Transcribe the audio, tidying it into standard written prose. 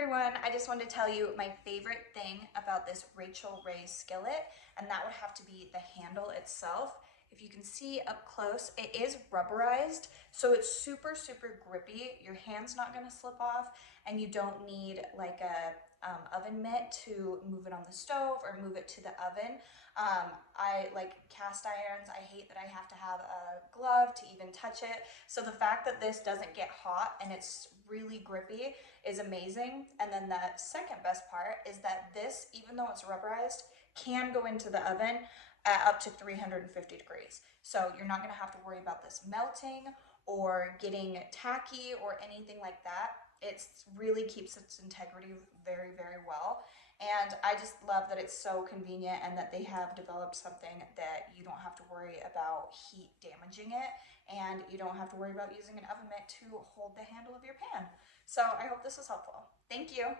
everyone, I just wanted to tell you my favorite thing about this Rachael Ray skillet, and that would have to be the handle itself. If you can see up close, it is rubberized, so it's super, super grippy. Your hand's not gonna slip off, and you don't need like a oven mitt to move it on the stove or move it to the oven. I like cast irons. I hate that I have to have a glove to even touch it. So the fact that this doesn't get hot and it's really grippy is amazing. And then the second best part is that this, even though it's rubberized, can go into the oven at up to 350 degrees. So you're not gonna have to worry about this melting or getting tacky or anything like that. It really keeps its integrity very, very well. And I just love that it's so convenient and that they have developed something that you don't have to worry about heat damaging it, and you don't have to worry about using an oven mitt to hold the handle of your pan. So I hope this was helpful. Thank you.